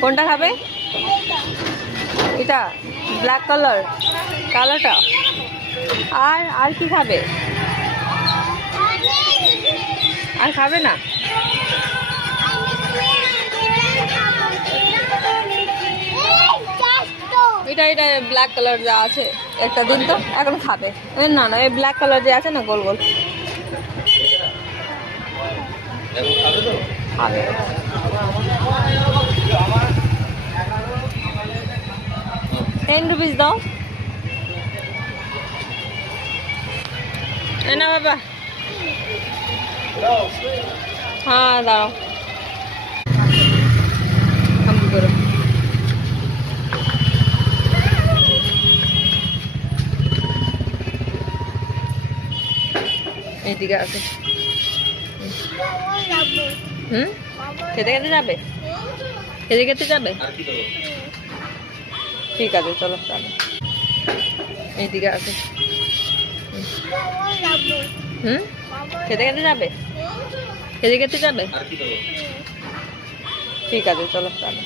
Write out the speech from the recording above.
কোনটা খাবে? এটা ব্ল্যাক কালার, কালোটা। আর কি খাবে? আর খাবে না? এটা এটা ব্ল্যাক কালার যা আছে একটা দিন তো, এখন খাবে। না না, এই ব্ল্যাক কালার যে আছে না গোল গোল, খাবে। 10 rupees দাও। না বাবা, হ্যাঁ দাঁড়াও। এইদিকে আছে। খেতে খেতে যাবে? খেতে খেতে যাবে? ঠিক আছে চলো তাহলে। এইদিকে আছে। খেতে খেতে যাবে? খেতে খেতে যাবে? ঠিক আছে চলো তাহলে।